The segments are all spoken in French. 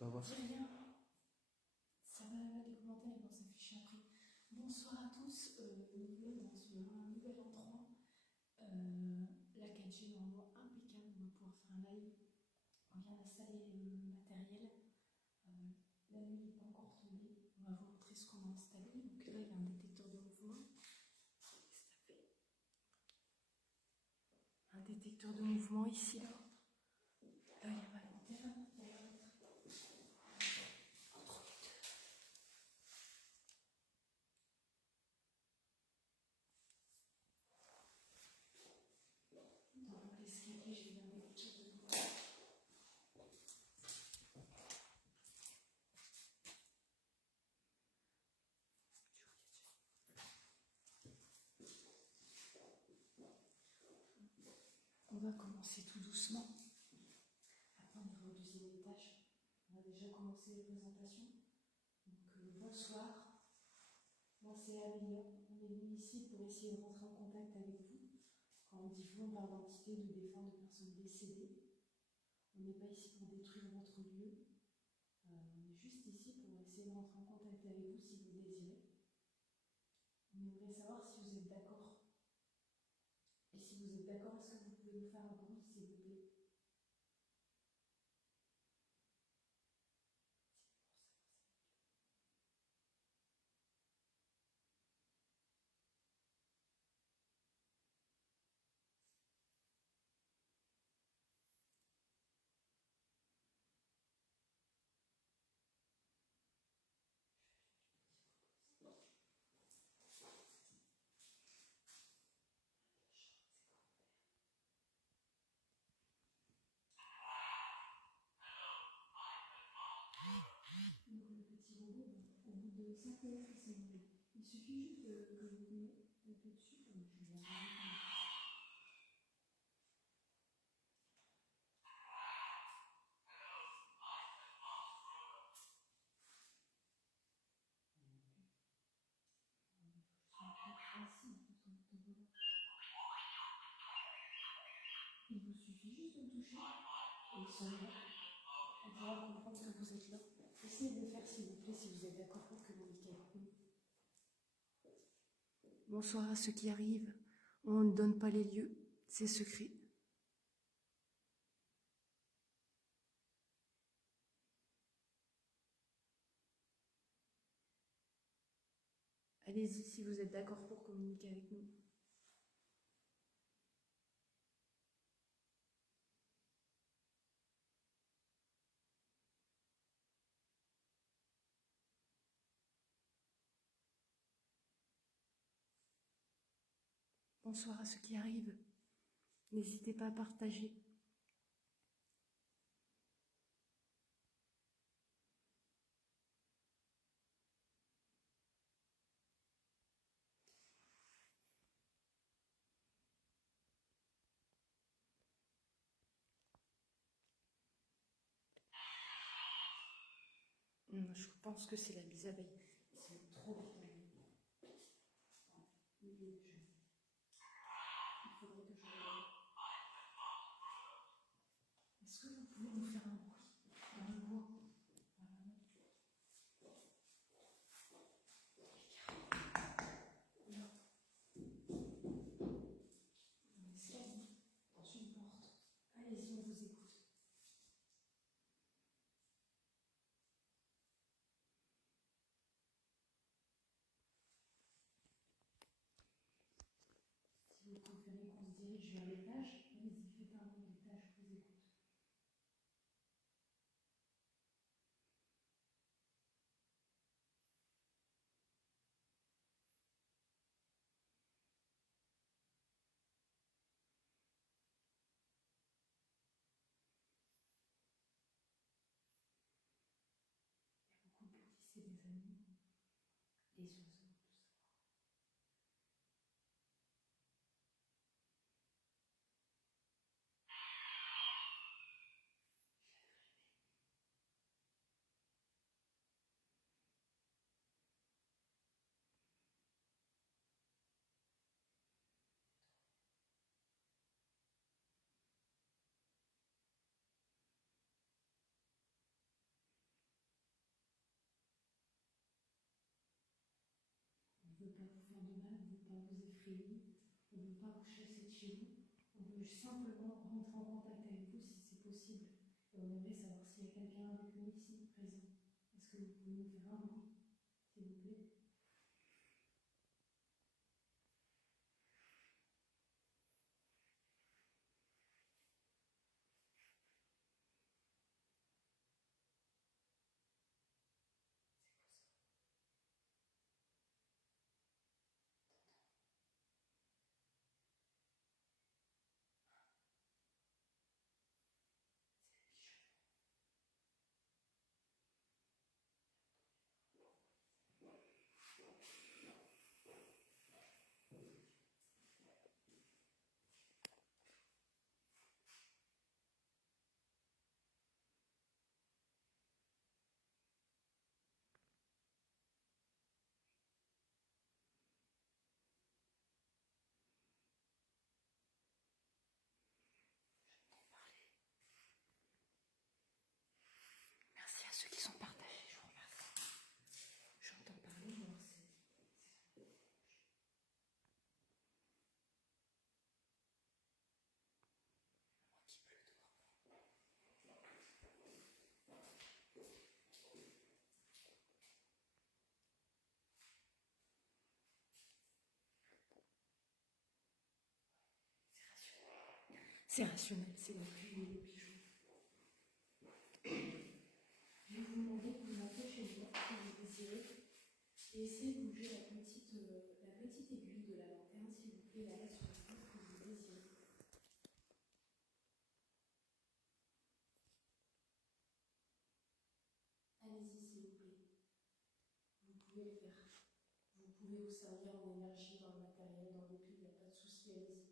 vas voir. Très bien. Ça va, les commentaires ils vont s'afficher après. Bonsoir à tous. Nous venons dans un nouvel endroit. La 4G est vraiment impeccable. On va pouvoir faire un live. On vient d'installer le matériel. La nuit n'est pas encore tombée. On va vous montrer ce qu'on a installé. Donc là, il y a un détecteur de mouvement. Qu'est-ce que ça fait? Un détecteur de mouvement ici, là. Là, il y a ma lanterne. On va mettre entre les deux. Dans l'escalier, j'ai mis un détecteur de mouvement. On va commencer tout doucement. Après, on ira au deuxième étage. On a déjà commencé les présentations. Donc, bonsoir. Moi, c'est Amélia. On est venu ici pour essayer de rentrer en contact avec vous. Quand on dit vous, on parle d'entité, de défunts, de personnes décédées. On n'est pas ici pour détruire votre lieu. On est juste ici pour essayer de rentrer en contact avec vous si vous le désirez. On aimerait savoir si vous êtes d'accord. Et si vous êtes d'accord, est-ce que vous pouvez nous faire un bruit, s'il vous plaît? Donc le petit robot, au bout de 5 minutes, il s'est levé. Il suffit juste que vous veniez un peu dessus. Je vais arriver. Il vous suffit juste de le toucher et il s'en va. On pourra comprendre que vous êtes là. Essayez de le faire s'il vous plaît, si vous êtes d'accord pour communiquer avec nous. Bonsoir à ceux qui arrivent. On ne donne pas les lieux, c'est secret. Allez-y si vous êtes d'accord pour communiquer avec nous. Bonsoir à ceux qui arrivent. N'hésitez pas à partager. Je pense que c'est la mise à veille. C'est trop vite. Il faudrait que je regarde. Est-ce que vous pouvez nous faire un bruit dans le bois? Là. Dans l'escalier, dans une porte. Allez-y, on vous écoute. Si vous préférez qu'on se dirige vers l'étage, allez-y, faites un bruit d'étage, je vous écoute. Il y a beaucoup de bruit, c'est des animaux, des oiseaux, tout ça. de mal, on ne veut pas vous effrayer, on ne veut pas vous chasser de chez vous, on veut simplement rentrer en contact avec vous si c'est possible. Et on aimerait savoir s'il y a quelqu'un avec nous ici, présent. Est-ce que vous pouvez nous faire un bruit, s'il vous plaît? Merci à ceux qui sont partagés, je vous remercie. J'entends parler, moi, c'est moi qui pleut dehors. C'est rationnel, c'est la pluie et le pigeon. Je vais vous demander de vous montrer chez moi, si vous désirez, et essayez de bouger la petite aiguille de la lanterne, s'il vous plaît, là sur le sens que vous désirez. Allez-y, s'il vous plaît. Vous pouvez le faire. Vous pouvez vous servir en énergie, dans le matériel, dans les piles, il n'y a pas de souci, allez-y.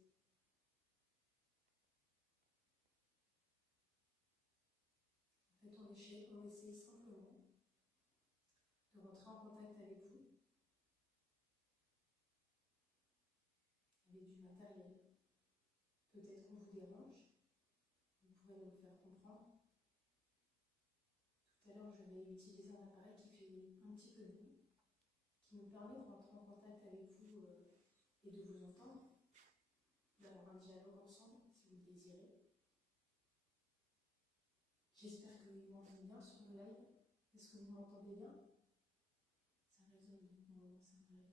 En fait, on essaie simplement de rentrer en contact avec vous, avec du matériel. Peut-être qu'on vous dérange, vous pourrez nous le faire comprendre. Tout à l'heure, je vais utiliser un appareil qui fait un petit peu de bruit, qui nous permet de rentrer en contact avec vous et de vous entendre, d'avoir un dialogue ensemble, si vous le désirez. J'espère que vous m'entendez bien sur le live. Est-ce que vous m'entendez bien? Ça résonne, donc normalement ça va aller.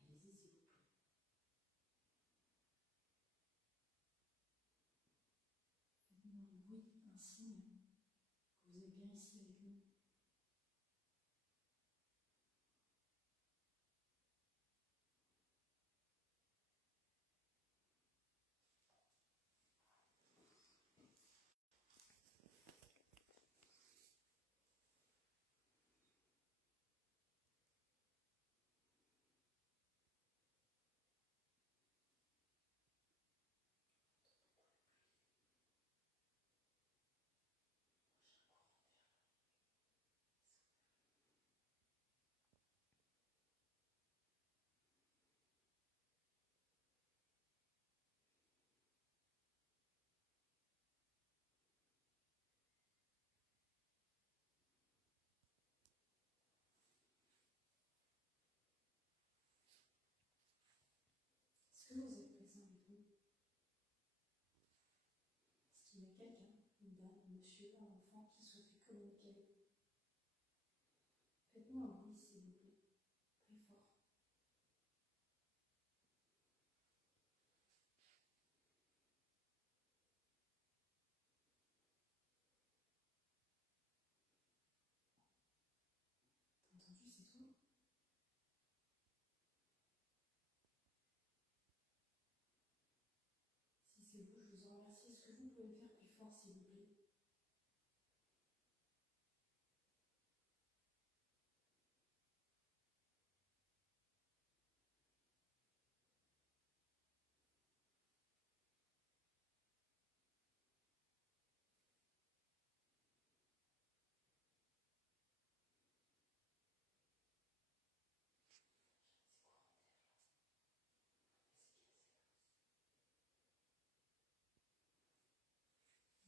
Allez-y, s'il vous plaît. Faites-moi un bruit, un signe que vous êtes bien ici avec nous. Est-ce que vous êtes présent avec nous? Est-ce qu'il y a quelqu'un, une dame, un monsieur, un enfant qui souhaite communiquer avec vous? Faites-moi un bruit, s'il vous plaît, très fort. T'as entendu, c'est tout? Si c'est vous, je vous en remercie. Est-ce que vous pouvez le faire plus fort, s'il vous plaît?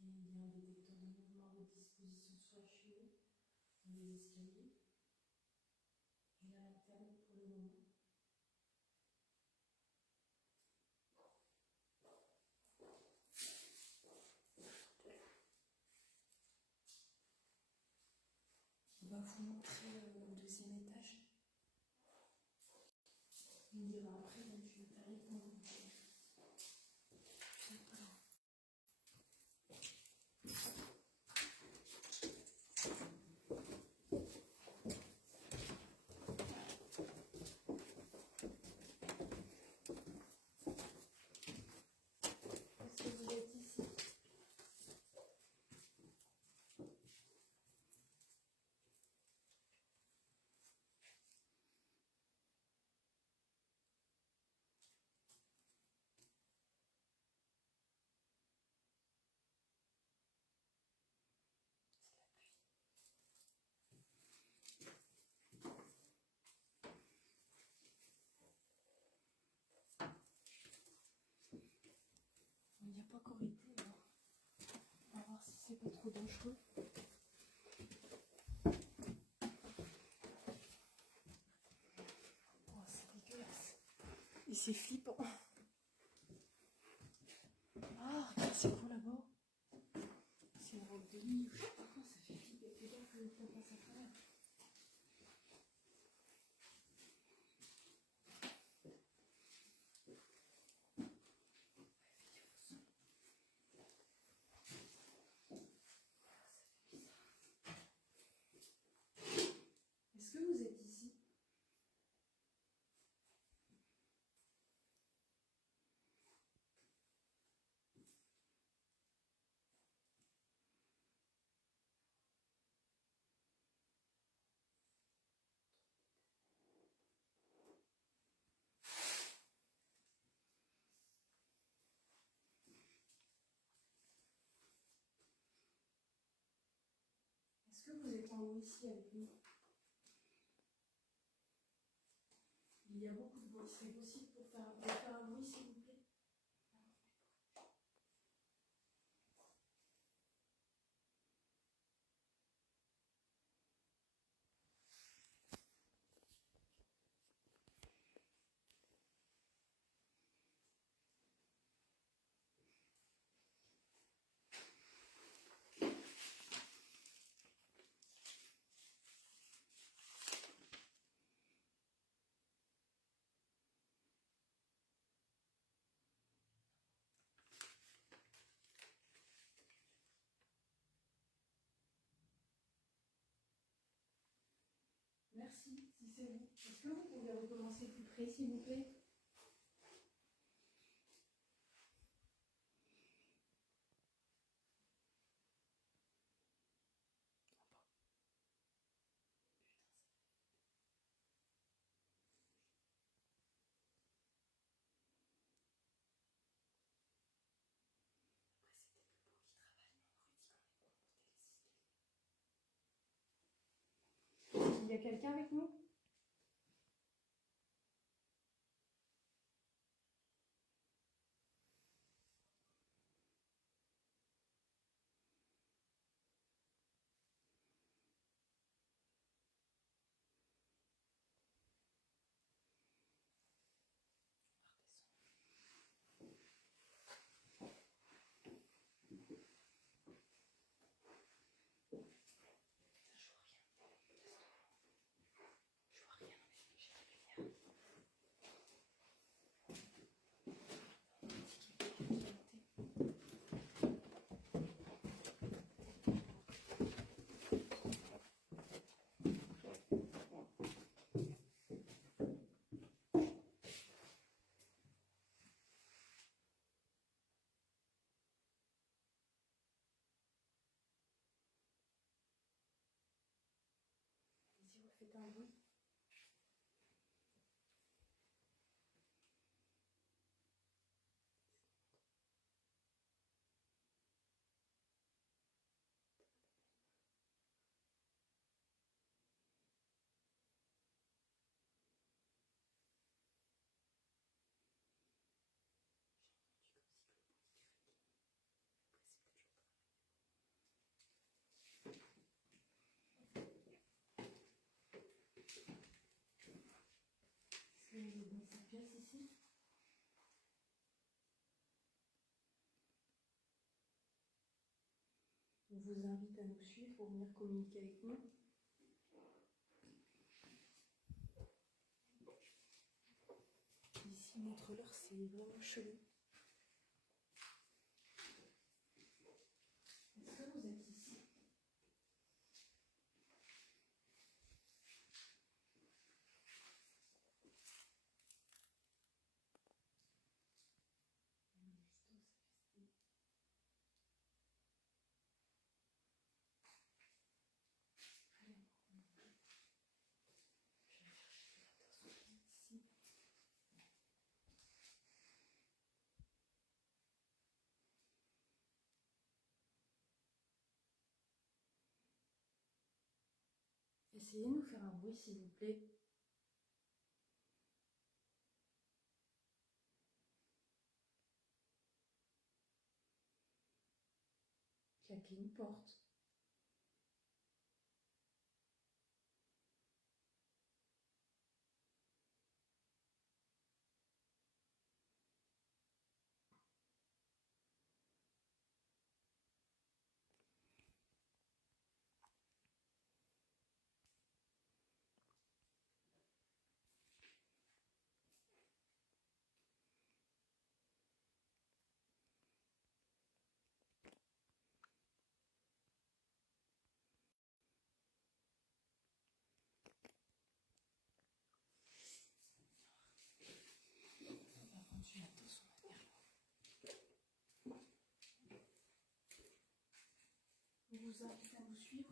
Il y a un les escaliers et la lanterne pour le moment. On va vous montrer le deuxième étage. On dira après, donc je vais parler pour vous. Est-ce que vous êtes ici? Il n'y a pas encore été, alors on va voir si c'est pas trop dangereux. Oh, c'est dégueulasse. Et c'est flippant. Ah, regarde, c'est quoi là-bas? C'est une robe de nuit. Je sais pas quoi, ça fait flipper. Fais gaffe que ça passe à travers. Est-ce que vous êtes ici? Est-ce que vous êtes en haut ici avec nous? Il y a beaucoup de bruit. C'est possible pour faire un bruit, s'il vous plaît? Merci, si c'est vous. Est-ce que vous pouvez recommencer plus près, s'il vous plaît? Après, c'est peut-être le beau qui travaille, mais on aurait dit qu'on est pour monter les escaliers. Il y a quelqu'un avec nous? Si vous faites un bruit. le bon coup de pièce ici. On vous invite à nous suivre pour venir communiquer avec nous. Ici, montre-leur, c'est vraiment chelou. Est-ce que vous êtes ici? Essayez de nous faire un bruit, s'il vous plaît. Claquez une porte. On vous invite à nous suivre.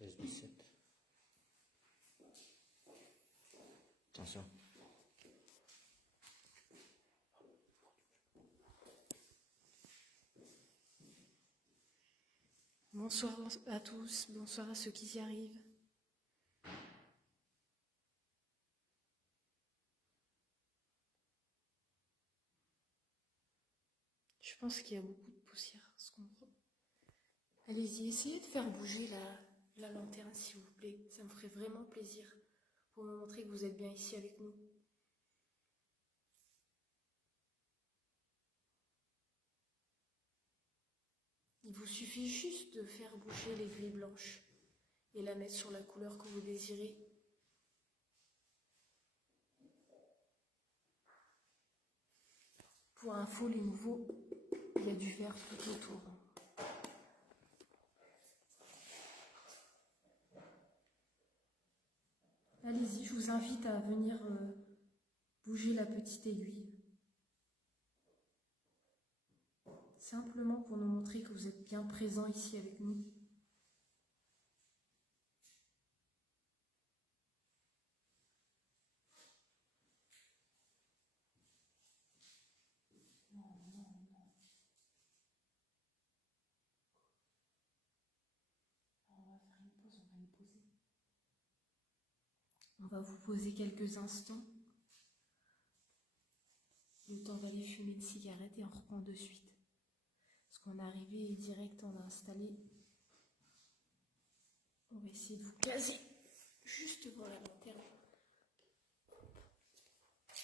S17. Attention. Bonsoir à tous, bonsoir à ceux qui y arrivent. Je pense qu'il y a beaucoup de poussière à ce endroit. Allez-y, essayez de faire bouger la lanterne, s'il vous plaît. Ça me ferait vraiment plaisir pour me montrer que vous êtes bien ici avec nous. Il vous suffit juste de faire bouger l'aiguille blanche et la mettre sur la couleur que vous désirez. Pour info, les nouveaux, il y a du vert tout autour. Allez-y, je vous invite à venir bouger la petite aiguille. Simplement pour nous montrer que vous êtes bien présent ici avec nous. Non, non, non. Alors on va faire une pause, on va nous poser. On va vous poser quelques instants. Le temps d'aller fumer une cigarette et on reprend de suite. Parce qu'on est arrivé direct, on a installé. On va essayer de vous caser juste devant la lanterne. Je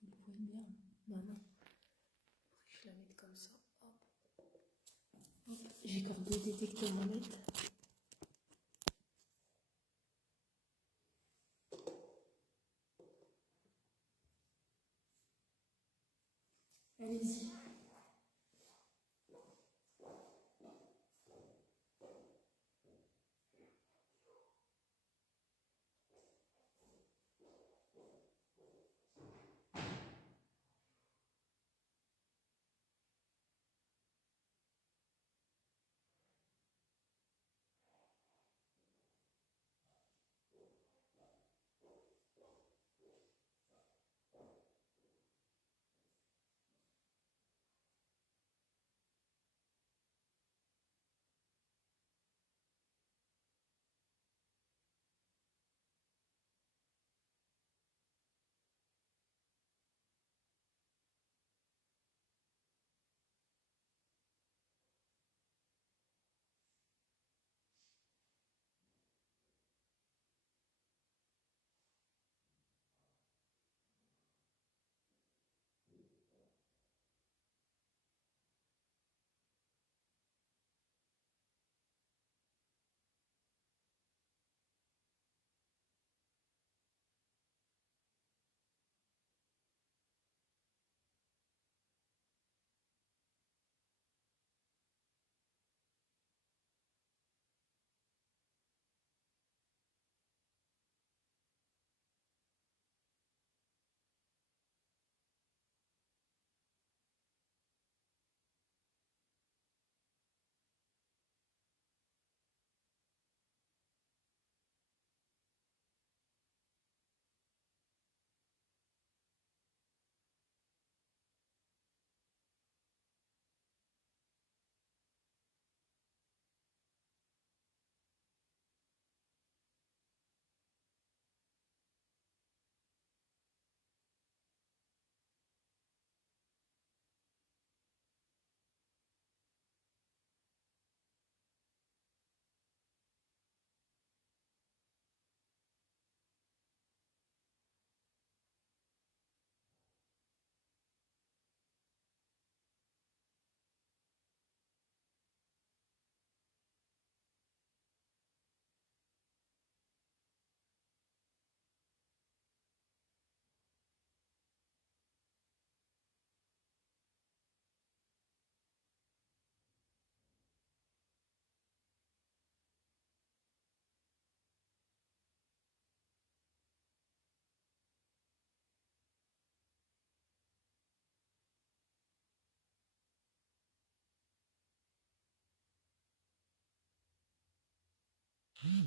sais pas si vous le voyez bien. Non, non. Je la mette comme ça. Hop. Hop. J'écarte deux détecteurs manettes. Allez-y. Voilà.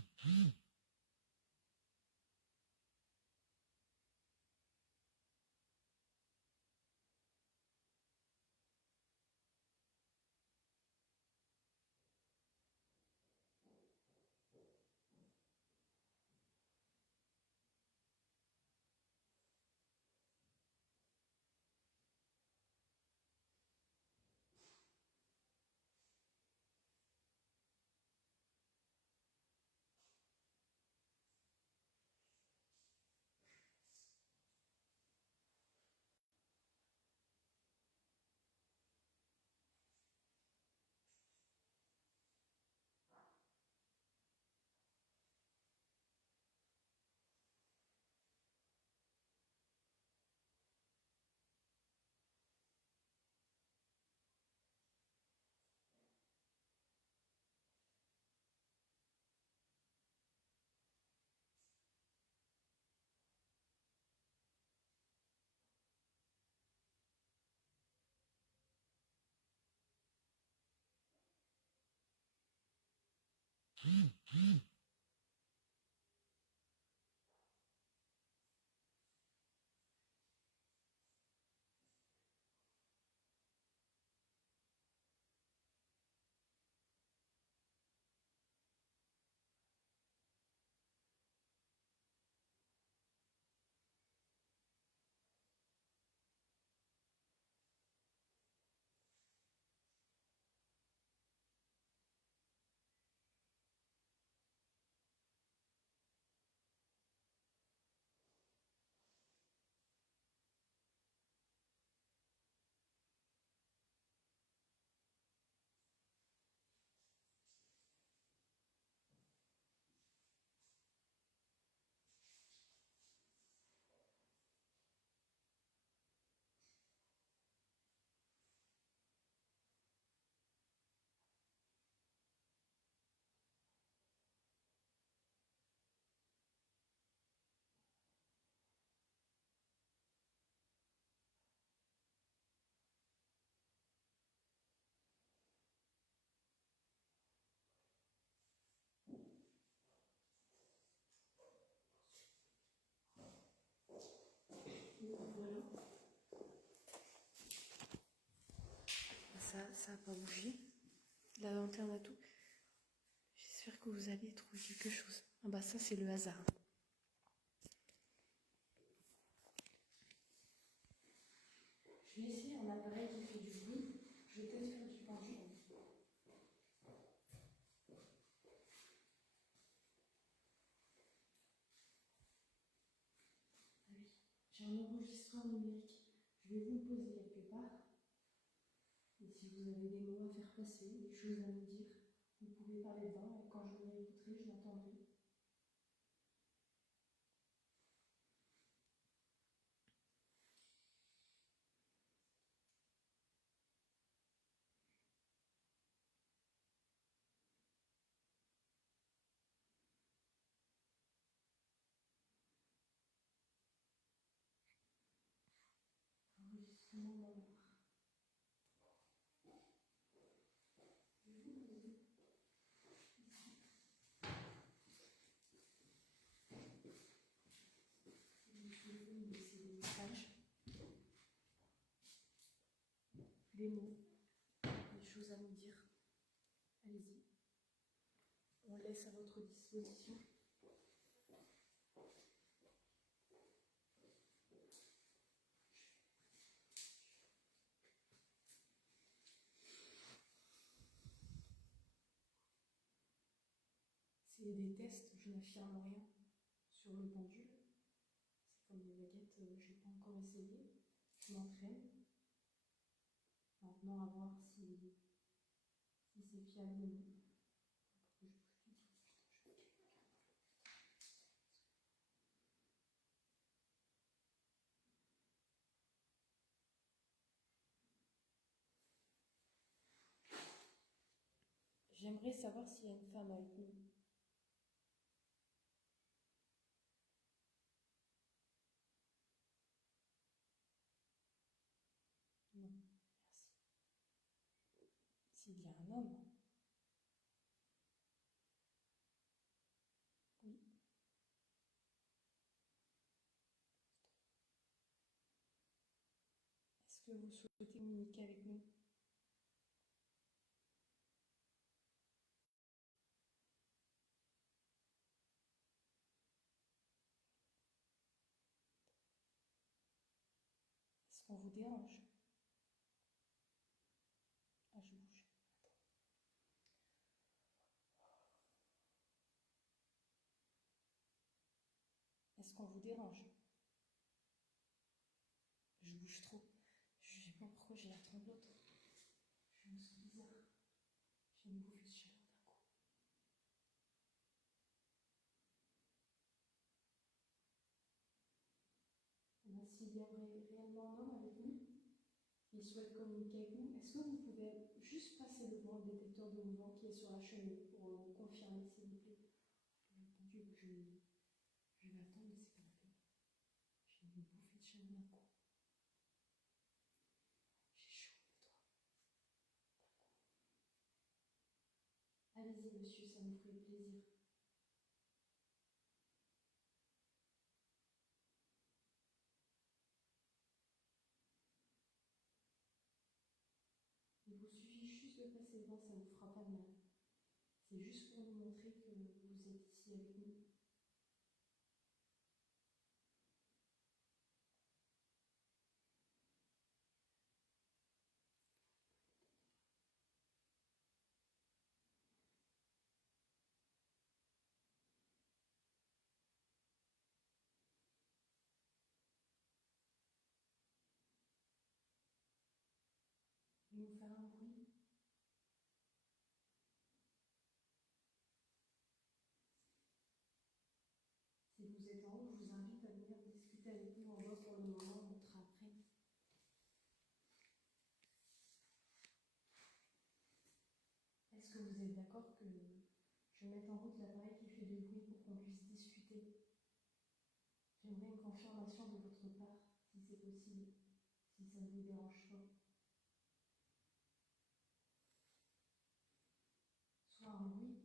Ça n'a pas bougé. La lanterne a tout. J'espère que vous allez trouver quelque chose. Ah bah ça c'est le hasard. Je vais essayer un appareil qui fait du bruit. Je vais peut-être faire du pendule. Ah oui, j'ai un enregistreur numérique. Je vais vous le poser quelque part. Et si vous avez des mots à faire passer, des choses à me dire, vous pouvez parler dedans. Et quand je me réécouterai, je l'entendrai. Enregistrement mémoire. Des messages, des mots, des choses à me dire. Allez-y. On laisse à votre disposition. C'est des tests, je n'affirme rien sur le pendule. C'est comme des baguettes, je n'ai pas encore essayé. Je m'entraîne. Maintenant, à voir si c'est fiable ou non. J'aimerais savoir s'il y a une femme avec nous. Non, merci. S'il y a un homme, que vous souhaitez communiquer avec nous? Est-ce qu'on vous dérange? Ah, je bouge. Est-ce qu'on vous dérange? Je bouge trop. Je sais pas pourquoi j'ai la tremblote. Je me sens bizarre. J'ai une bouffée de chaleur d'un coup. S'il y a réellement un homme avec nous qui souhaite communiquer avec nous, est-ce que vous pouvez juste passer devant le détecteur de mouvement qui est sur la cheminée pour confirmer, s'il vous plaît? Mon Dieu, je vais attendre, mais c'est pas la peine. J'ai une bouffée de chaleur d'un coup. J'ai chaud au doigt. Allez-y, monsieur, ça nous ferait plaisir. Il vous suffit juste de passer devant, ça ne vous fera pas de mal. C'est juste pour nous montrer que vous êtes ici avec nous. Nous faire un bruit. Si vous êtes en haut, je vous invite à venir discuter avec nous en bas pour le moment, on montrera après. Est-ce que vous êtes d'accord que je mette en route l'appareil qui fait du bruit pour qu'on puisse discuter? J'aimerais une confirmation de votre part, si c'est possible, si ça ne vous dérange pas. Soit un bruit.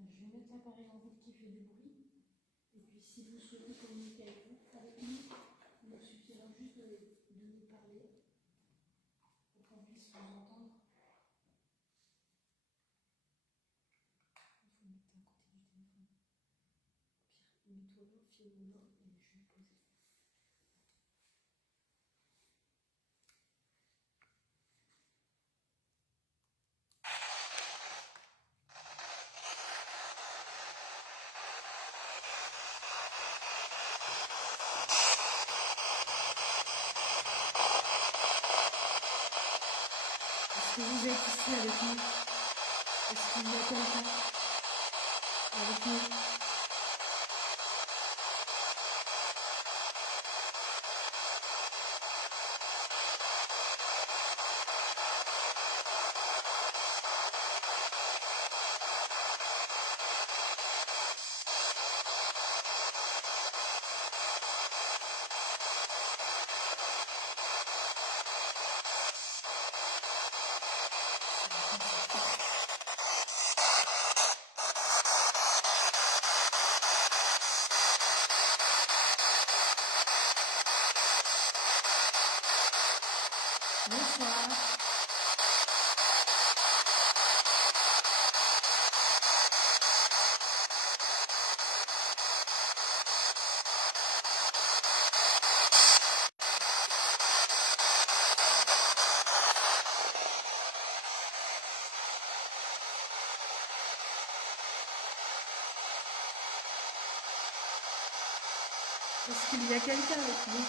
Je vais mettre l'appareil en route qui fait du bruit. Et puis si vous souhaitez communiquer avec nous, il nous suffira juste de nous parler pour qu'on puisse vous entendre. Il faut le mettre à côté du téléphone. Au pire, mets-toi là, filme là et je vais le poser. Est-ce que vous êtes ici avec nous? Est-ce qu'il y a quelqu'un avec nous? Bonsoir. Est-ce qu'il y a quelqu'un avec vous?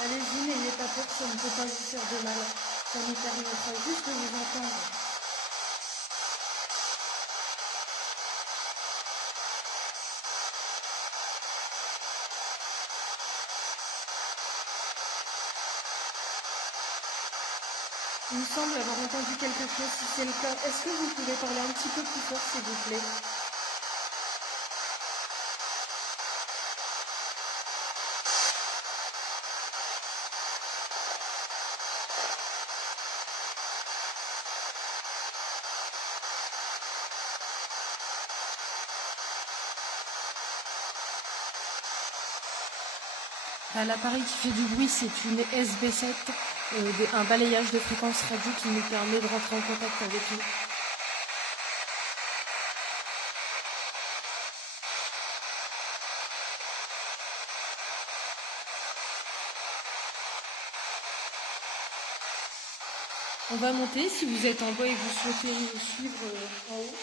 Allez-y, n'ayez pas peur, ça ne peut pas vous faire de mal. Ça nous permettra juste de vous entendre. Il me semble avoir entendu quelque chose. Si c'est le cas, est-ce que vous pouvez parler un petit peu plus fort, s'il vous plaît? L'appareil qui fait du bruit, c'est une SB7, un balayage de fréquence radio qui nous permet de rentrer en contact avec nous. On va monter, si vous êtes en bas et que vous souhaitez nous suivre en haut.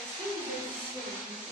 Est-ce que vous êtes ici avec nous?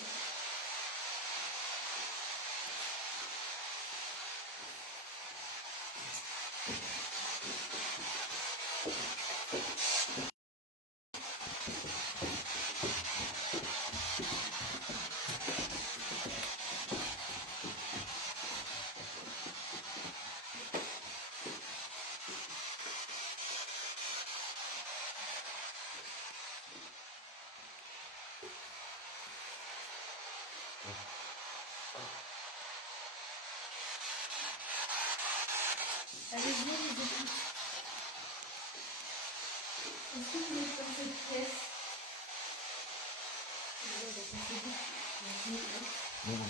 Allez-y, je vous écoute. Est-ce que vous êtes dans cette pièce? Non, non.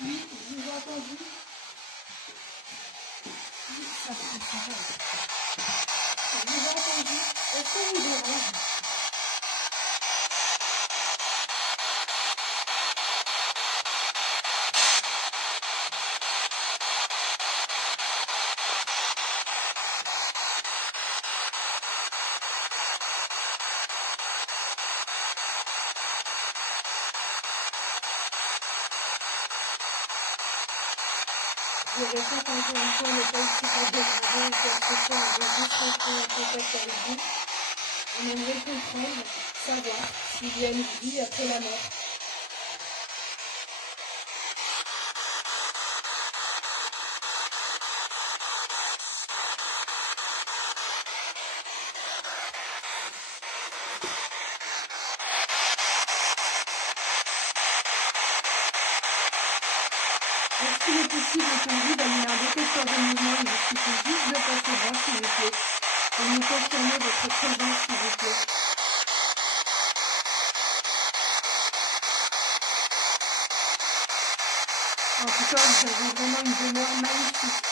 Oui, je vous ai entendu. Oui, ça va. Je vous ai entendu. Est-ce que vous dérange? Je répète encore une fois, on n'est pas ici pour dériver ou quoi que ce soit, on veut juste rentrer en contact avec vous. On aimerait comprendre, savoir s'il y a une vie après la mort. Est-ce qu'il est possible pour vous d'amener un détecteur de mouvement? Il vous suffit juste de passer devant, s'il vous plaît, et nous confirmer votre présence, s'il vous plaît. En tout cas, vous avez vraiment une demeure magnifique.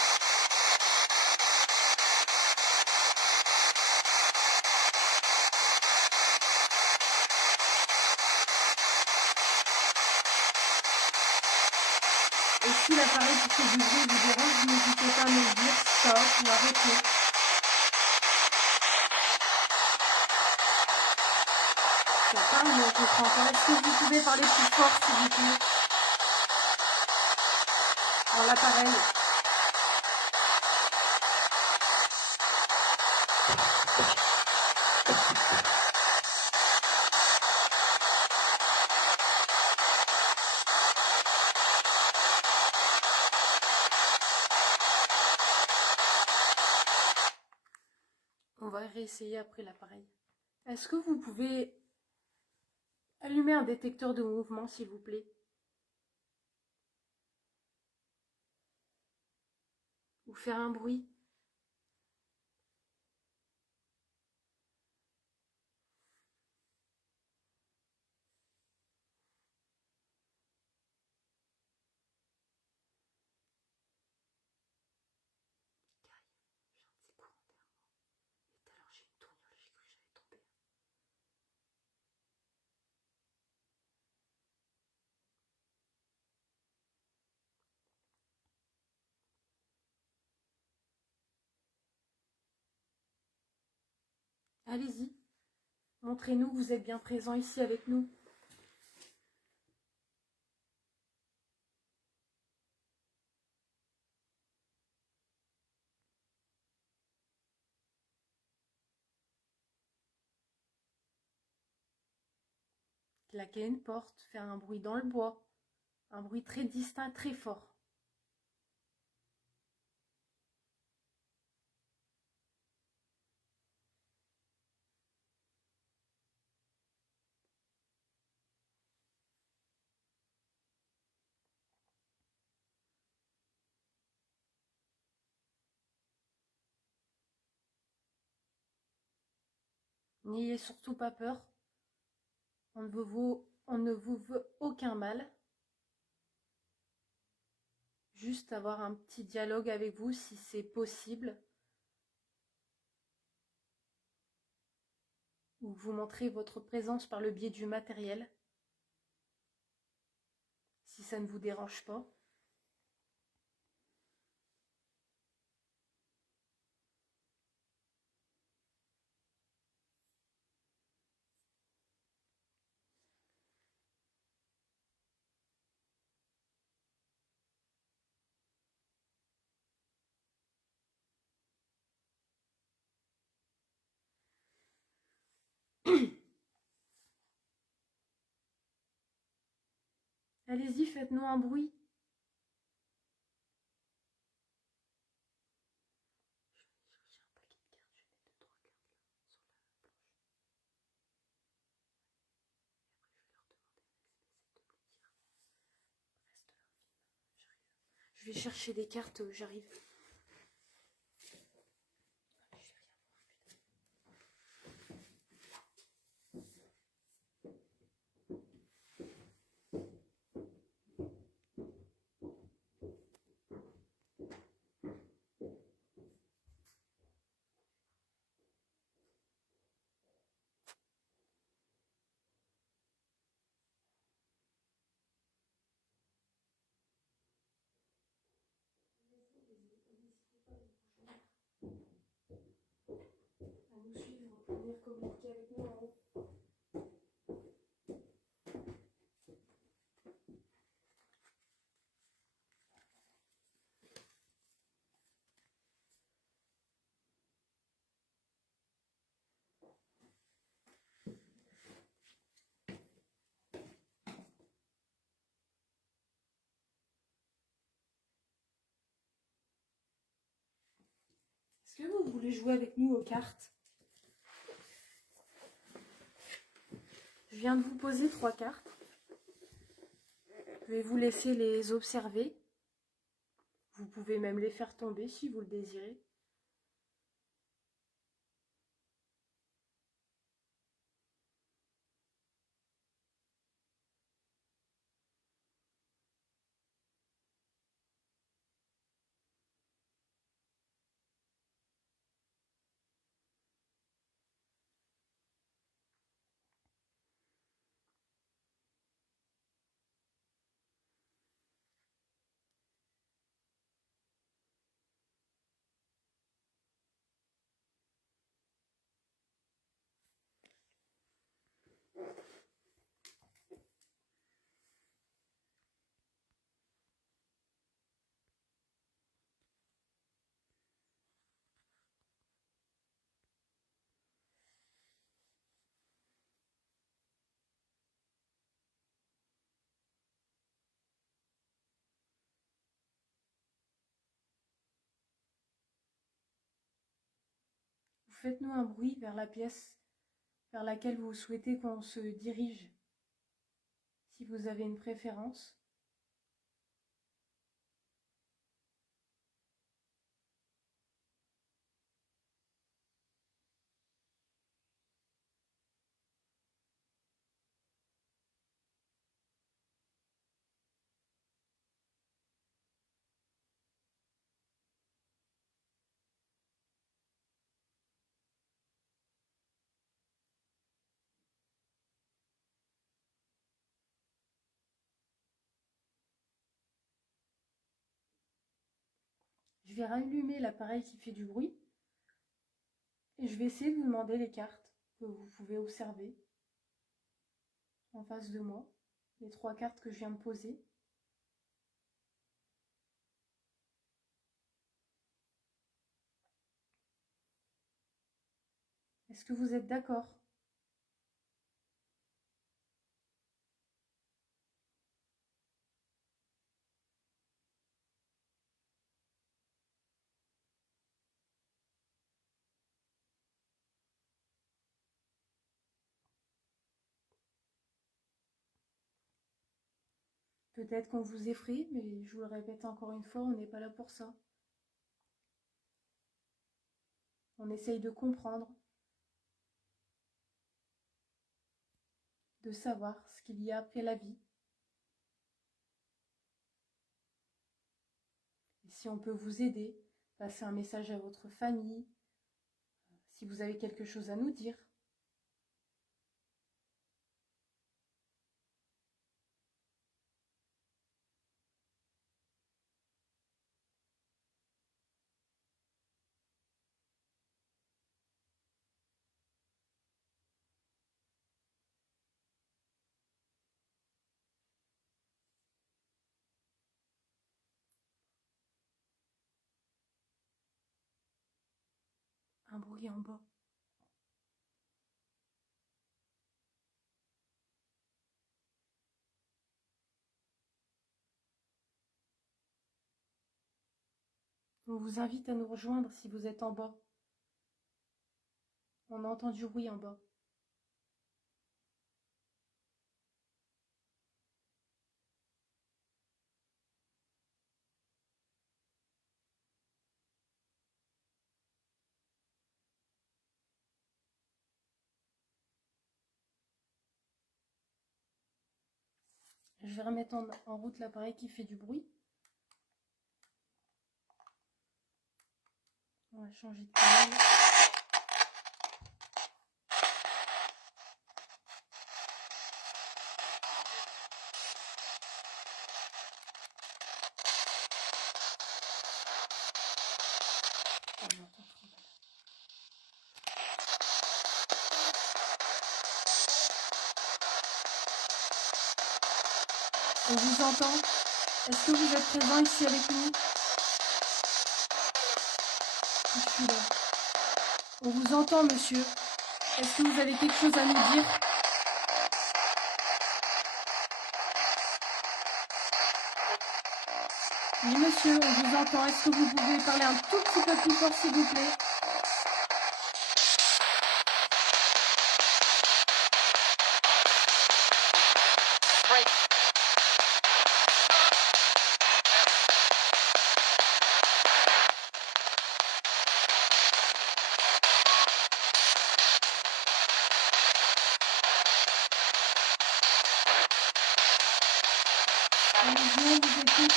Et si l'appareil qui fait du bruit vous dérange, n'hésitez pas à me le dire, stop ou arrêtez. Ça parle, mais on ne comprend pas. Est-ce que vous pouvez parler plus fort, s'il vous plaît? Dans l'appareil. On va réessayer après l'appareil. Est-ce que vous pouvez allumer un détecteur de mouvement, s'il vous plaît? Ou faire un bruit? Allez-y, montrez-nous que vous êtes bien présent ici avec nous. Claquer une porte, faire un bruit dans le bois, un bruit très distinct, très fort. N'ayez surtout pas peur. On ne vous veut aucun mal. Juste avoir un petit dialogue avec vous si c'est possible. Ou vous montrer votre présence par le biais du matériel. Si ça ne vous dérange pas. Allez-y, faites-nous un bruit. Je vais chercher des cartes, j'arrive. À nous suivre, venir communiquer avec nous en haut. Est-ce que vous voulez jouer avec nous aux cartes? Je viens de vous poser 3 cartes. Je vais vous laisser les observer. Vous pouvez même les faire tomber si vous le désirez. Faites-nous un bruit vers la pièce vers laquelle vous souhaitez qu'on se dirige, si vous avez une préférence. Je vais rallumer l'appareil qui fait du bruit. Et je vais essayer de vous demander les cartes que vous pouvez observer en face de moi, les 3 cartes que je viens de poser. Est-ce que vous êtes d'accord? Peut-être qu'on vous effraie, mais je vous le répète encore une fois, on n'est pas là pour ça. On essaye de comprendre, de savoir ce qu'il y a après la vie. Et si on peut vous aider, passer un message à votre famille, si vous avez quelque chose à nous dire. Un bruit en bas. On vous invite à nous rejoindre si vous êtes en bas. On entend du bruit en bas. Je vais remettre en route l'appareil qui fait du bruit. On va changer de canal. On entend trop mal. On vous entend? Est-ce que vous êtes présent ici avec nous? Je suis là. On vous entend, monsieur. Est-ce que vous avez quelque chose à nous dire? Oui, monsieur, on vous entend. Est-ce que vous pouvez parler un tout petit peu plus fort, s'il vous plaît? Allez-y, on vous écoute.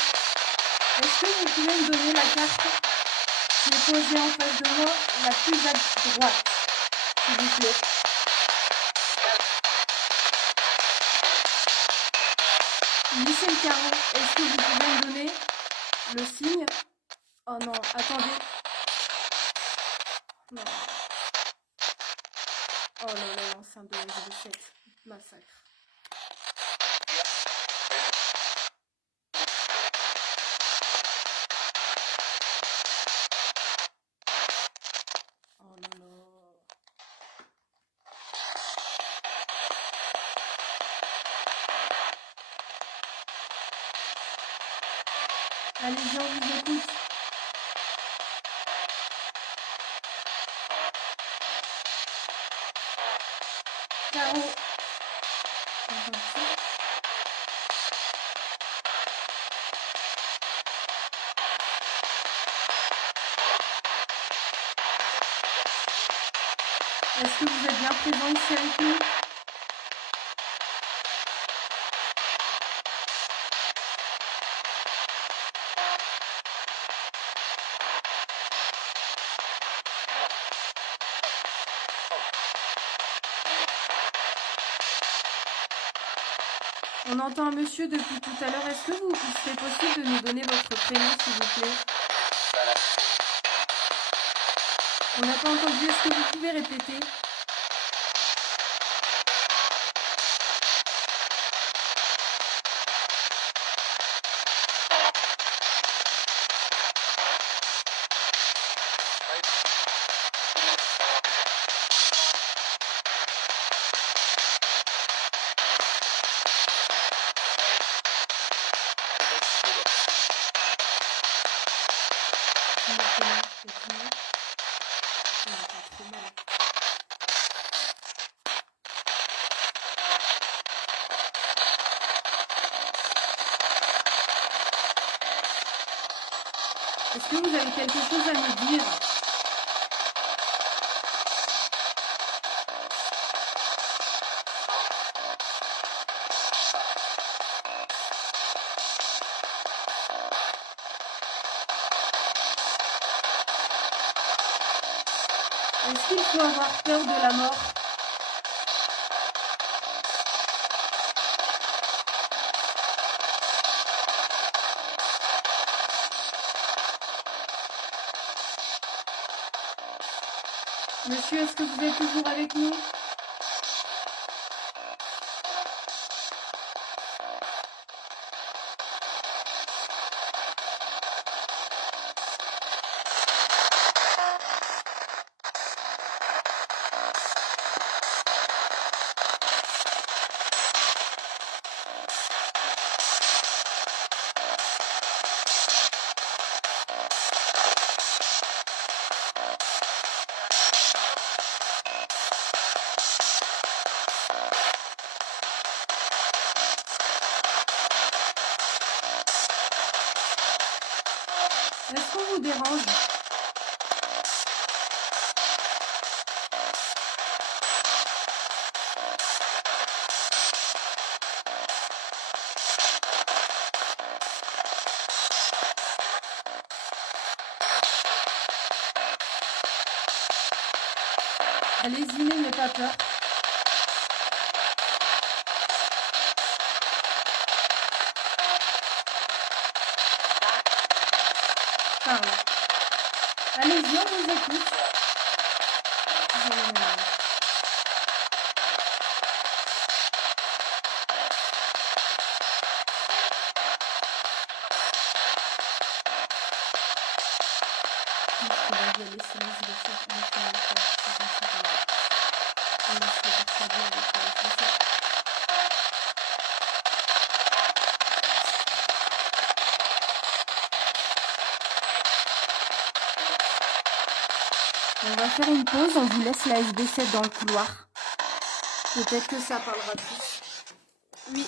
Est-ce que vous pouvez me donner la carte qui est posée en face de moi, la plus à droite, s'il vous plaît? Oui, c'est le carreau. Est-ce que vous pouvez me donner le signe? Oh non, attendez. Non. Oh là là, l'enceinte de LGB7. Massacre. Oh là là. Allez-y, on vous écoute. Carreau. Est-ce que vous êtes bien présent ici avec nous? On entend un monsieur depuis tout à l'heure. Est-ce que vous serait possible de nous donner votre prénom, s'il vous plaît? On n'a pas entendu, est-ce que vous pouvez répéter? Est-ce que vous avez quelque chose à me dire? Est-ce qu'il faut avoir peur de la mort? Monsieur, est-ce que vous êtes toujours avec nous? Est-ce qu'on vous dérange? Allez-y, n'ayez pas peur. Parle. Allez-y, on vous écoute. On va faire une pause, on vous laisse la SB7 dans le couloir. Peut-être que ça parlera plus. Oui.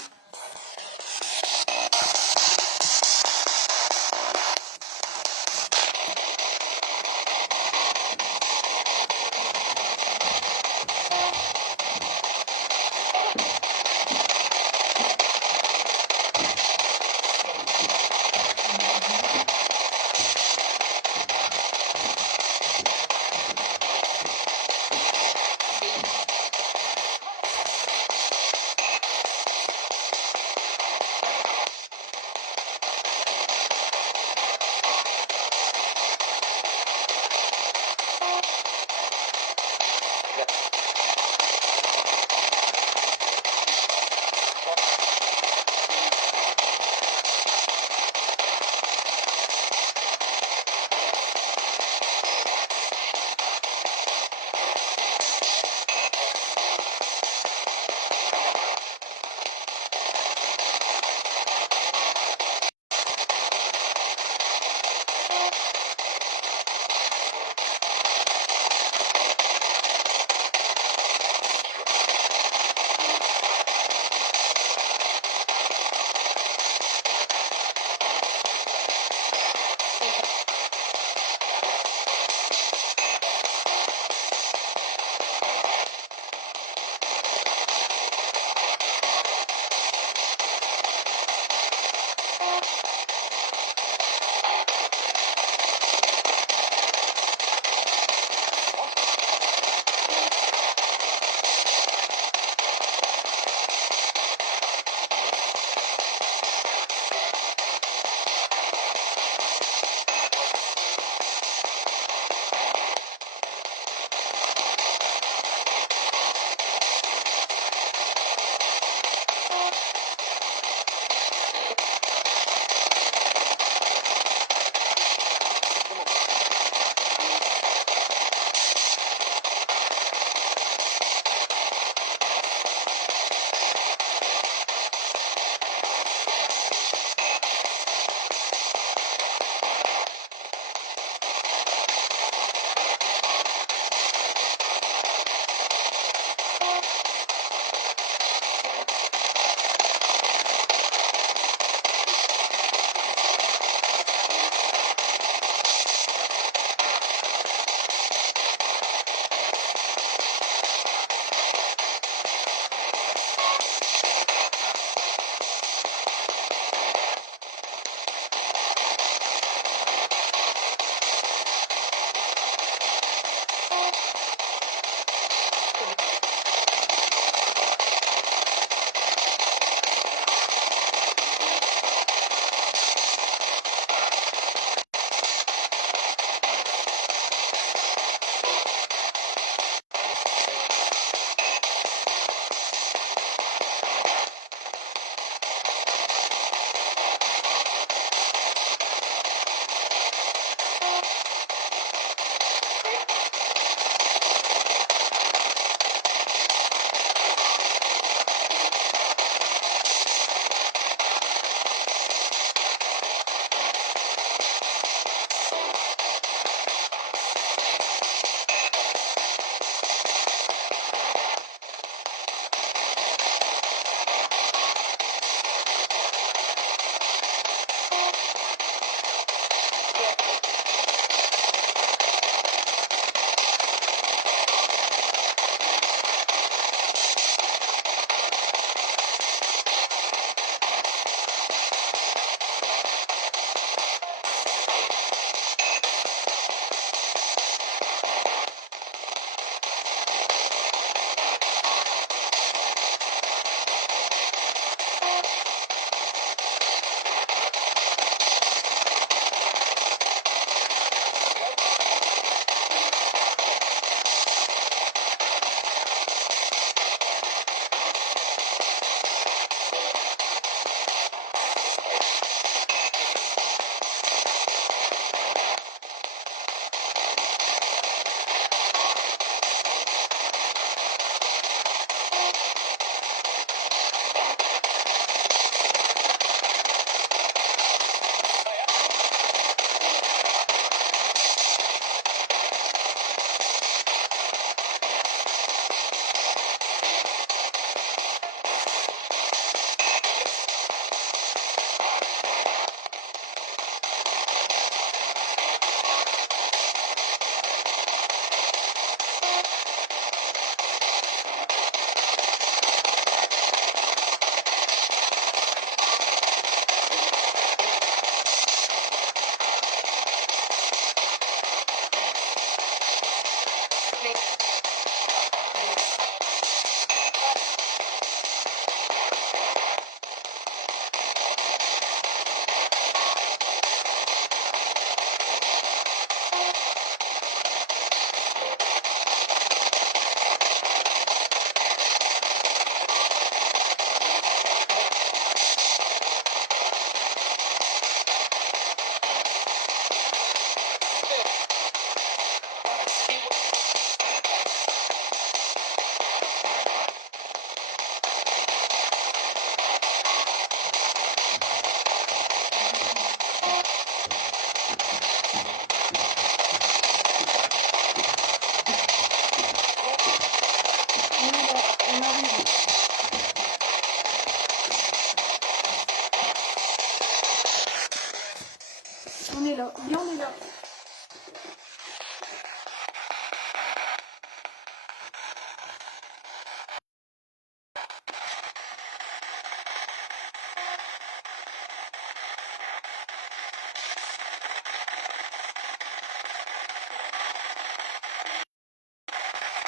On est là, oui, on est là.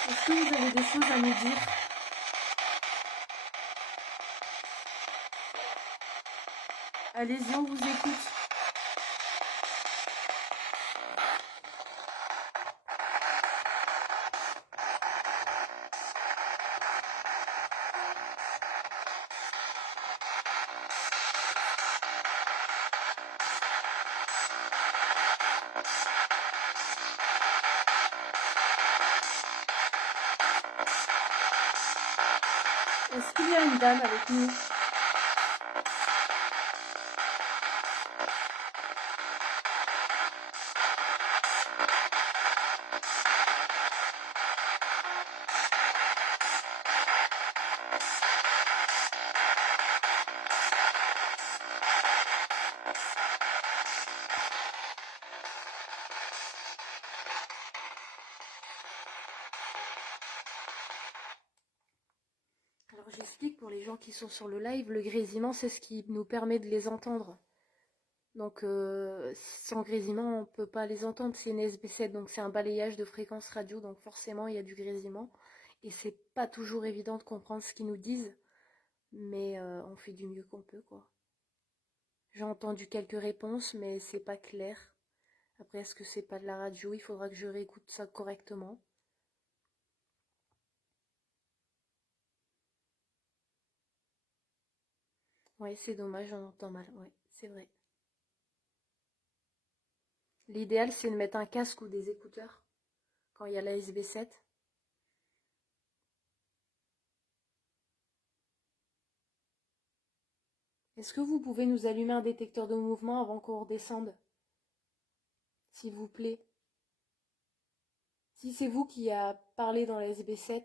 Est-ce que vous avez des choses à nous dire? Allez-y, on vous écoute. Est-ce qu'il y a une dame avec nous? Alors j'explique pour les gens qui sont sur le live, le grésillement c'est ce qui nous permet de les entendre. Donc sans grésillement on peut pas les entendre, c'est une SB7 donc c'est un balayage de fréquences radio donc forcément il y a du grésillement et c'est pas toujours évident de comprendre ce qu'ils nous disent mais on fait du mieux qu'on peut quoi. J'ai entendu quelques réponses mais c'est pas clair. Après est-ce que c'est pas de la radio? Il faudra que je réécoute ça correctement. Ouais, c'est dommage, on entend mal. Ouais, c'est vrai. L'idéal, c'est de mettre un casque ou des écouteurs quand il y a la SB7. Est-ce que vous pouvez nous allumer un détecteur de mouvement avant qu'on redescende? S'il vous plaît. Si c'est vous qui a parlé dans la SB7,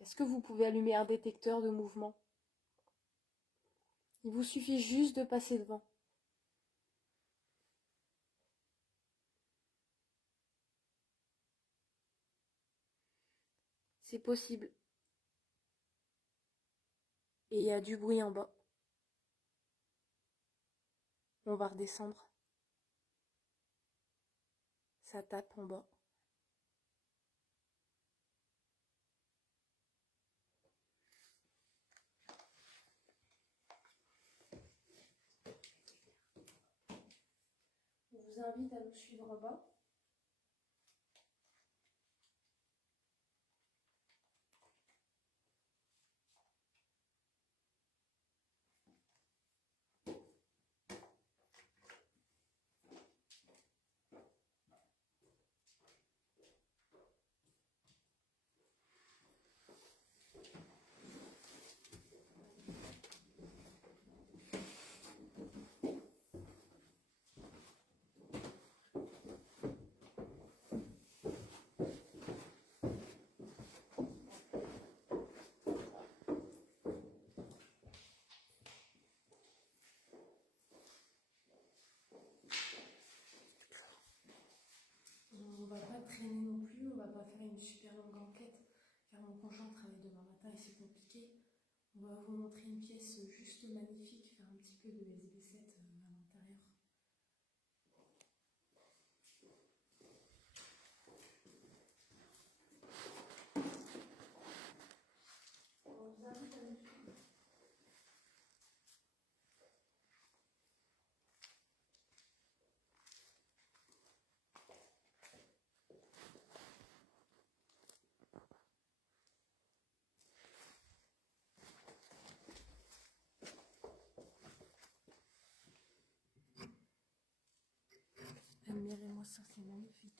est-ce que vous pouvez allumer un détecteur de mouvement? Il vous suffit juste de passer devant. C'est possible. Et il y a du bruit en bas. On va redescendre. Ça tape en bas. Je vous invite à nous suivre en bas. On va pas traîner non plus, on va pas faire une super longue enquête, car mon conjoint travaille demain matin et c'est compliqué. On va vous montrer une pièce juste magnifique, faire un petit peu de SB7 à l'intérieur. On vous invite à nous suivre. Admirez-moi ça, c'est magnifique.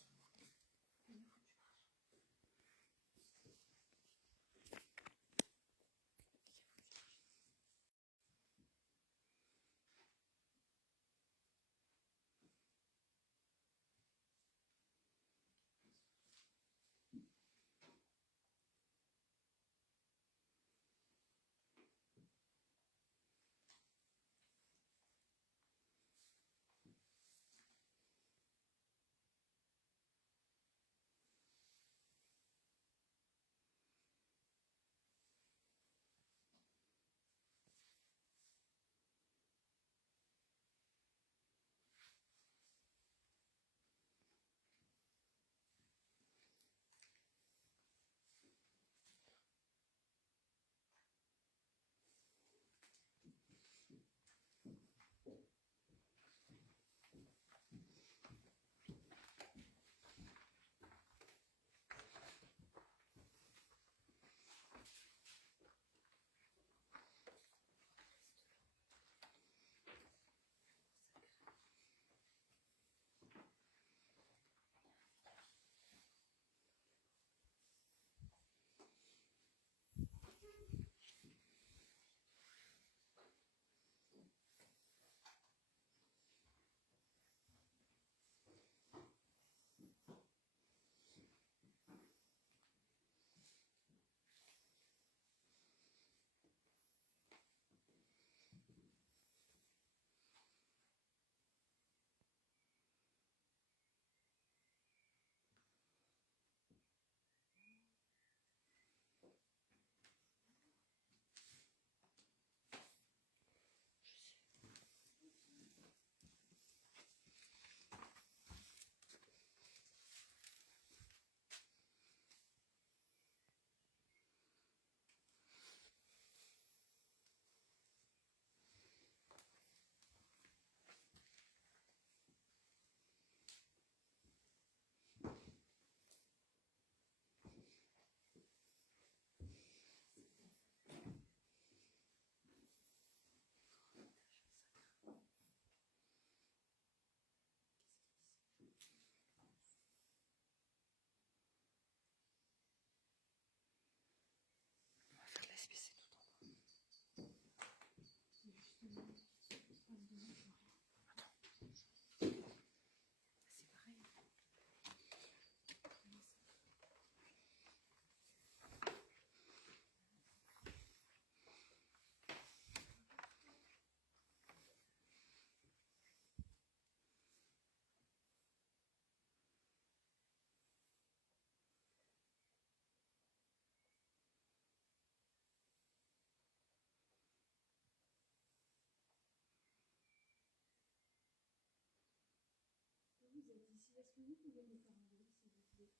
pouvez nous faire un bruit, s'il vous plaît?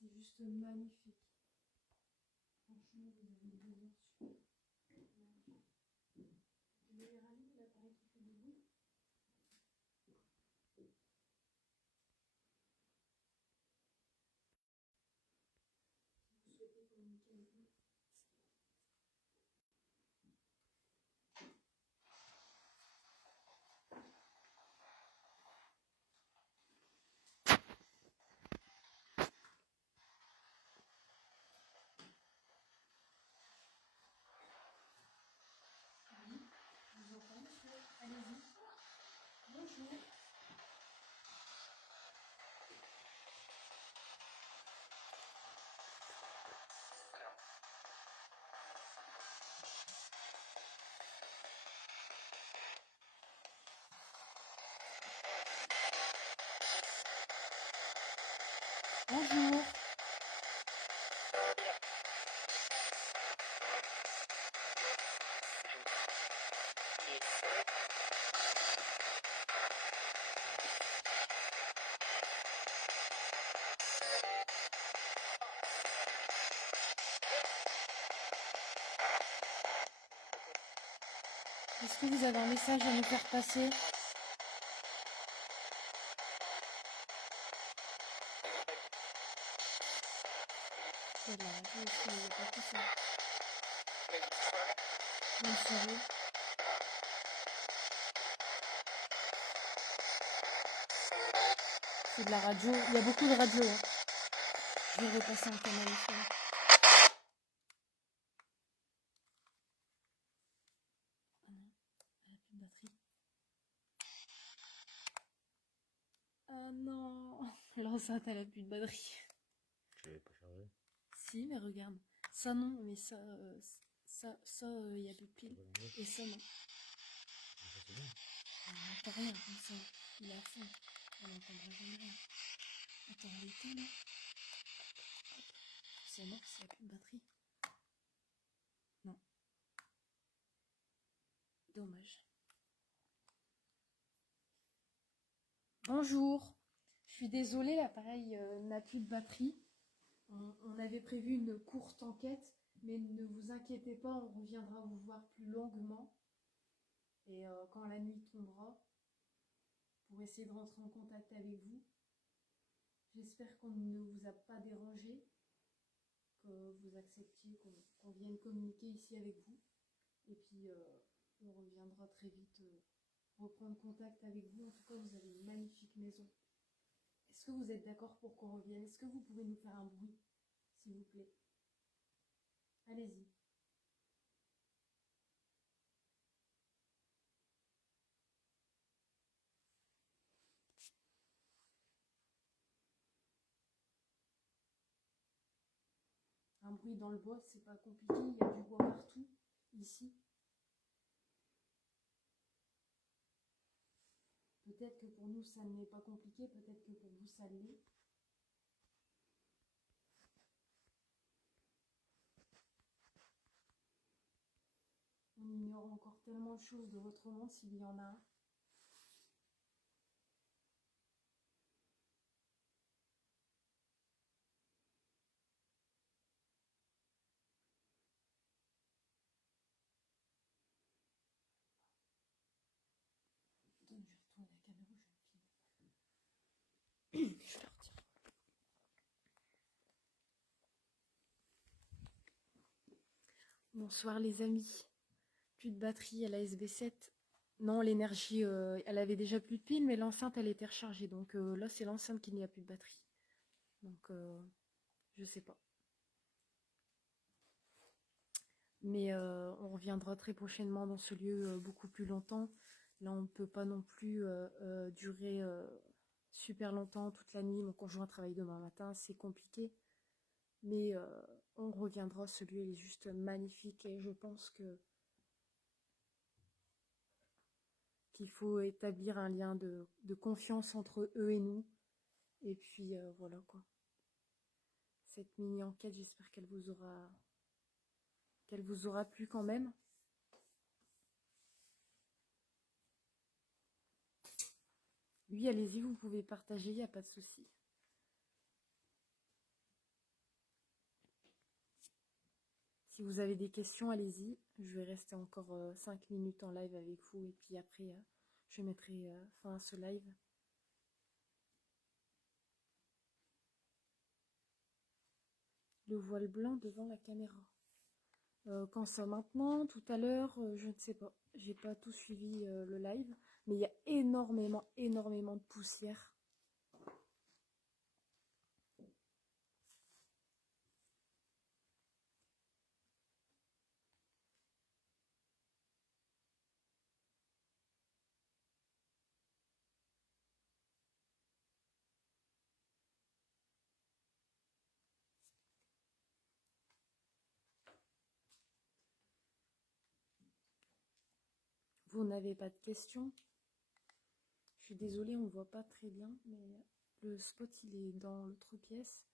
C'est juste magnifique. Franchement, vous avez une lumière super. Vous voulez rallumer l'appareil qui fait du bruit? Si vous souhaitez communiquer avec nous. Oui, je vous entends, monsieur. Allez-y. Bonjour. Bonjour. Est-ce que vous avez un message à nous faire passer? Il y a de la radio aussi, il n'y a pas que ça. Bonne soirée. C'est de la radio, il y a beaucoup de radio. Hein. Je vais repasser un canal FM. Ah non, elle a plus de batterie. Oh non, l'enceinte elle a plus de batterie. Je l'avais pas chargé. Si, mais regarde. Ça non, mais ça, il y a plus de piles. Et ça non. Ça c'est bien. On n'entend rien comme ça. Il est à fond. On n'entendra jamais rien. Attends, on l'éteint là. C'est mort s'il n'y a plus de batterie. Non. Dommage. Bonjour. Je suis désolée, l'appareil n'a plus de batterie. On avait prévu une courte enquête, mais ne vous inquiétez pas, on reviendra vous voir plus longuement. Et quand la nuit tombera, pour essayer de rentrer en contact avec vous. J'espère qu'on ne vous a pas dérangé, que vous acceptiez qu'on vienne communiquer ici avec vous. Et puis, on reviendra très vite reprendre contact avec vous. En tout cas, vous avez une magnifique maison. Est-ce que vous êtes d'accord pour qu'on revienne? Est-ce que vous pouvez nous faire un bruit, s'il vous plaît? Allez-y. Un bruit dans le bois, c'est pas compliqué, il y a du bois partout, ici. Peut-être que pour nous, ça n'est pas compliqué, peut-être que pour vous, ça l'est. On ignore encore tellement de choses de votre monde, s'il y en a un. Donne, je vais retourner la caméra, je vais me filmer. Je la retire. Bonsoir les amis. plus de batterie à la SB7. Non, l'énergie, elle avait déjà plus de piles, mais l'enceinte, elle était rechargée. Donc là, c'est l'enceinte qui n'y a plus de batterie. Donc, je sais pas. Mais on reviendra très prochainement dans ce lieu beaucoup plus longtemps. Là, on ne peut pas non plus durer super longtemps, toute la nuit. Mon conjoint travaille demain matin, c'est compliqué. Mais on reviendra, ce lieu il est juste magnifique et je pense qu'il faut établir un lien de confiance entre eux et nous. Et puis voilà quoi. Cette mini-enquête, j'espère qu'elle vous aura plu quand même. Oui, allez-y, vous pouvez partager, il n'y a pas de souci. Si vous avez des questions, allez-y. Je vais rester encore 5 minutes en live avec vous et puis après, je mettrai fin à ce live. Le voile blanc devant la caméra. Quand ça maintenant, tout à l'heure, je ne sais pas. J'ai pas tout suivi le live, mais il y a énormément de poussière. Vous n'avez pas de questions? Je suis désolée, on ne voit pas très bien, mais le spot il est dans l'autre pièce.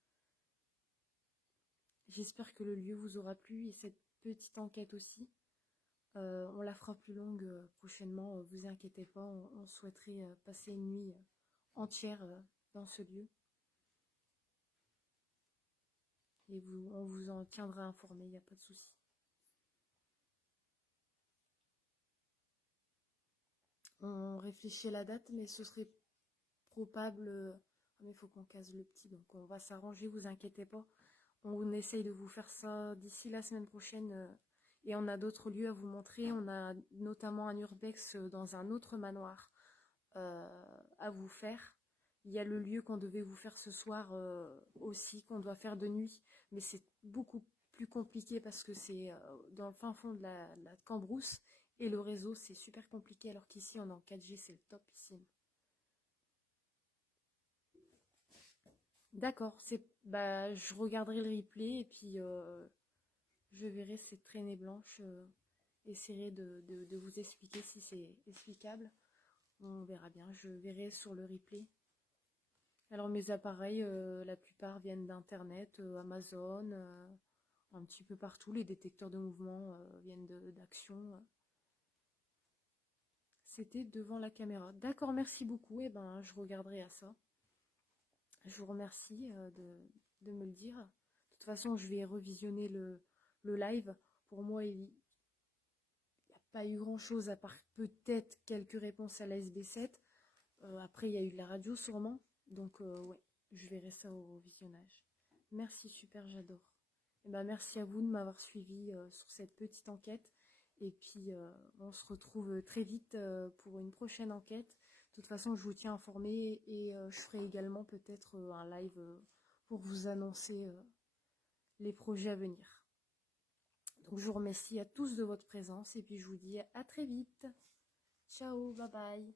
J'espère que le lieu vous aura plu et cette petite enquête aussi. On la fera plus longue prochainement, vous inquiétez pas, on souhaiterait passer une nuit entière dans ce lieu. Et on vous en tiendra informé, il n'y a pas de souci. On réfléchit à la date, mais ce serait probable. Mais il faut qu'on case le petit, donc on va s'arranger, vous inquiétez pas. On essaye de vous faire ça d'ici la semaine prochaine. Et on a d'autres lieux à vous montrer. On a notamment un urbex dans un autre manoir à vous faire. Il y a le lieu qu'on devait vous faire ce soir aussi, qu'on doit faire de nuit. Mais c'est beaucoup plus compliqué parce que c'est dans le fin fond de la Cambrousse. Et le réseau, c'est super compliqué. Alors qu'ici, on est en 4G, c'est le top ici. D'accord, je regarderai le replay et puis je verrai cette traînée blanche. Essaierai de vous expliquer si c'est explicable. On verra bien, je verrai sur le replay. Alors mes appareils, la plupart viennent d'internet, Amazon, un petit peu partout. Les détecteurs de mouvement viennent d'Action. C'était devant la caméra. D'accord, merci beaucoup. Et ben, je regarderai à ça. Je vous remercie de me le dire. De toute façon, je vais revisionner le live. Pour moi, il n'y a pas eu grand-chose à part peut-être quelques réponses à la SB7. Après, il y a eu de la radio sûrement. Donc, ouais, je verrai ça au visionnage. Merci, super, j'adore. Et ben, merci à vous de m'avoir suivi sur cette petite enquête. Et puis, on se retrouve très vite pour une prochaine enquête. De toute façon, je vous tiens informé et je ferai également peut-être un live pour vous annoncer les projets à venir. Donc, je vous remercie à tous de votre présence et puis je vous dis à très vite. Ciao, bye bye.